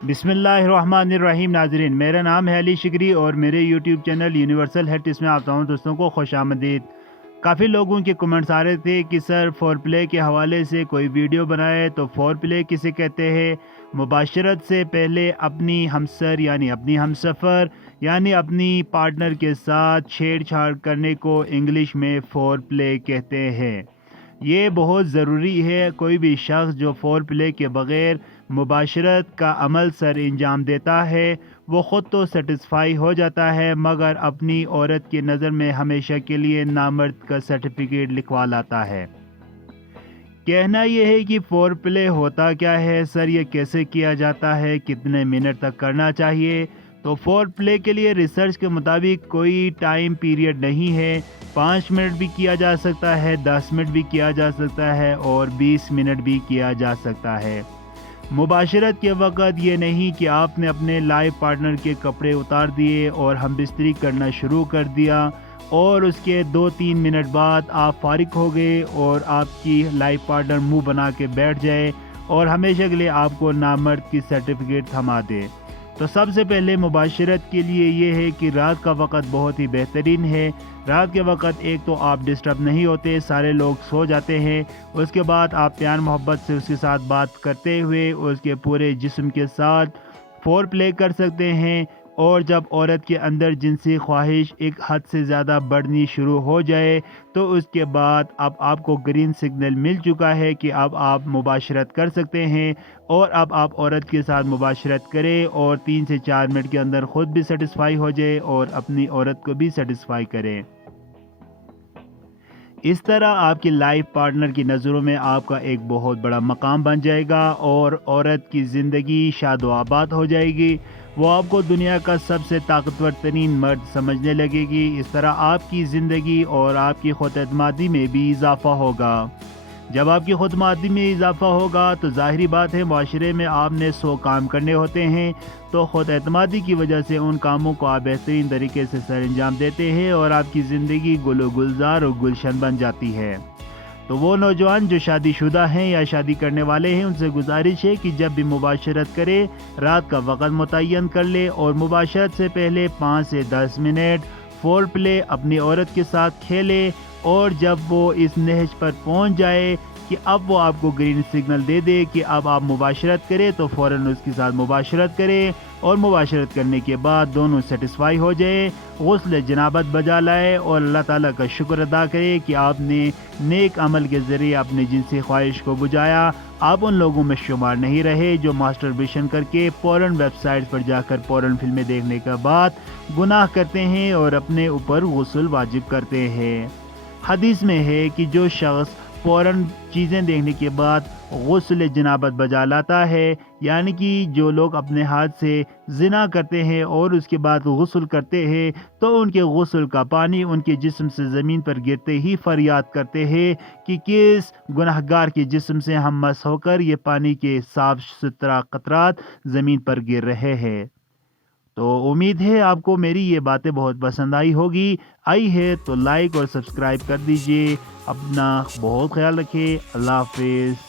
بسم اللہ الرحمن الرحیم ناظرین، میرا نام ہے علی شکری اور میرے یوٹیوب چینل یونیورسل ہیٹس میں آپ تمام دوستوں کو خوش آمدید۔ کافی لوگوں کے کمنٹس آ رہے تھے کہ سر فور پلے کے حوالے سے کوئی ویڈیو بنائے تو فور پلے کسے کہتے ہیں؟ مباشرت سے پہلے اپنی ہمسر یعنی اپنی ہمسفر یعنی اپنی پارٹنر کے ساتھ چھیڑ چھاڑ کرنے کو انگلش میں فور پلے کہتے ہیں۔ یہ بہت ضروری ہے۔ کوئی بھی شخص جو فور پلے کے بغیر مباشرت کا عمل سر انجام دیتا ہے وہ خود تو سیٹسفائی ہو جاتا ہے مگر اپنی عورت کی نظر میں ہمیشہ کے لیے نامرد کا سرٹیفکیٹ لکھوا لاتا ہے۔ کہنا یہ ہے کہ فور پلے ہوتا کیا ہے سر، یہ کیسے کیا جاتا ہے، کتنے منٹ تک کرنا چاہیے؟ تو فور پلے کے لیے ریسرچ کے مطابق کوئی ٹائم پیریڈ نہیں ہے۔ 5 منٹ بھی کیا جا سکتا ہے، 10 منٹ بھی کیا جا سکتا ہے اور 20 منٹ بھی کیا جا سکتا ہے۔ مباشرت کے وقت یہ نہیں کہ آپ نے اپنے لائف پارٹنر کے کپڑے اتار دیے اور ہم بستری کرنا شروع کر دیا اور اس کے 2-3 منٹ بعد آپ فارغ ہو گئے اور آپ کی لائف پارٹنر منہ بنا کے بیٹھ جائے اور ہمیشہ کے لیے آپ کو نامرد کی سرٹیفکیٹ تھما دے۔ تو سب سے پہلے مباشرت کے لیے یہ ہے کہ رات کا وقت بہت ہی بہترین ہے۔ رات کے وقت ایک تو آپ ڈسٹرب نہیں ہوتے، سارے لوگ سو جاتے ہیں۔ اس کے بعد آپ پیار محبت سے اس کے ساتھ بات کرتے ہوئے اس کے پورے جسم کے ساتھ فور پلے کر سکتے ہیں، اور جب عورت کے اندر جنسی خواہش ایک حد سے زیادہ بڑھنی شروع ہو جائے تو اس کے بعد اب آپ کو گرین سگنل مل چکا ہے کہ اب آپ مباشرت کر سکتے ہیں، اور اب آپ عورت کے ساتھ مباشرت کریں اور 3 سے 4 منٹ کے اندر خود بھی سیٹسفائی ہو جائے اور اپنی عورت کو بھی سیٹسفائی کریں۔ اس طرح آپ کی لائف پارٹنر کی نظروں میں آپ کا ایک بہت بڑا مقام بن جائے گا اور عورت کی زندگی شاد و آباد ہو جائے گی۔ وہ آپ کو دنیا کا سب سے طاقتور ترین مرد سمجھنے لگے گی۔ اس طرح آپ کی زندگی اور آپ کی خود اعتمادی میں بھی اضافہ ہوگا۔ جب آپ کی خود اعتمادی میں اضافہ ہوگا تو ظاہری بات ہے معاشرے میں آپ نے 100 کام کرنے ہوتے ہیں، تو خود اعتمادی کی وجہ سے ان کاموں کو آپ بہترین طریقے سے سر انجام دیتے ہیں اور آپ کی زندگی گل و گلزار اور گلشن بن جاتی ہے۔ تو وہ نوجوان جو شادی شدہ ہیں یا شادی کرنے والے ہیں ان سے گزارش ہے کہ جب بھی مباشرت کرے رات کا وقت متعین کر لے اور مباشرت سے پہلے 5 سے 10 منٹ فور پلے اپنی عورت کے ساتھ کھیلے، اور جب وہ اس نہج پر پہنچ جائے کہ اب وہ آپ کو گرین سگنل دے دے کہ اب آپ مباشرت کریں تو فوراً اس کے ساتھ مباشرت کریں، اور مباشرت کرنے کے بعد دونوں سیٹسفائی ہو جائے، غسل جنابت بجا لائے اور اللہ تعالیٰ کا شکر ادا کرے کہ آپ نے نیک عمل کے ذریعے اپنی جنسی خواہش کو بجایا۔ آپ ان لوگوں میں شمار نہیں رہے جو ماسٹربیشن کر کے پورن ویب سائٹس پر جا کر پورن فلمیں دیکھنے کے بعد گناہ کرتے ہیں اور اپنے اوپر غسل واجب کرتے ہیں۔ حدیث میں ہے کہ جو شخص فوراً چیزیں دیکھنے کے بعد غسل جنابت بجا لاتا ہے، یعنی کہ جو لوگ اپنے ہاتھ سے زنا کرتے ہیں اور اس کے بعد غسل کرتے ہیں تو ان کے غسل کا پانی ان کے جسم سے زمین پر گرتے ہی فریاد کرتے ہیں کہ کس گناہگار کے جسم سے ہم مس ہو کر یہ پانی کے صاف ستھرا قطرات زمین پر گر رہے ہیں۔ تو امید ہے آپ کو میری یہ باتیں بہت پسند آئی ہے تو لائک اور سبسکرائب کر دیجئے۔ اپنا بہت خیال رکھیں۔ اللہ حافظ۔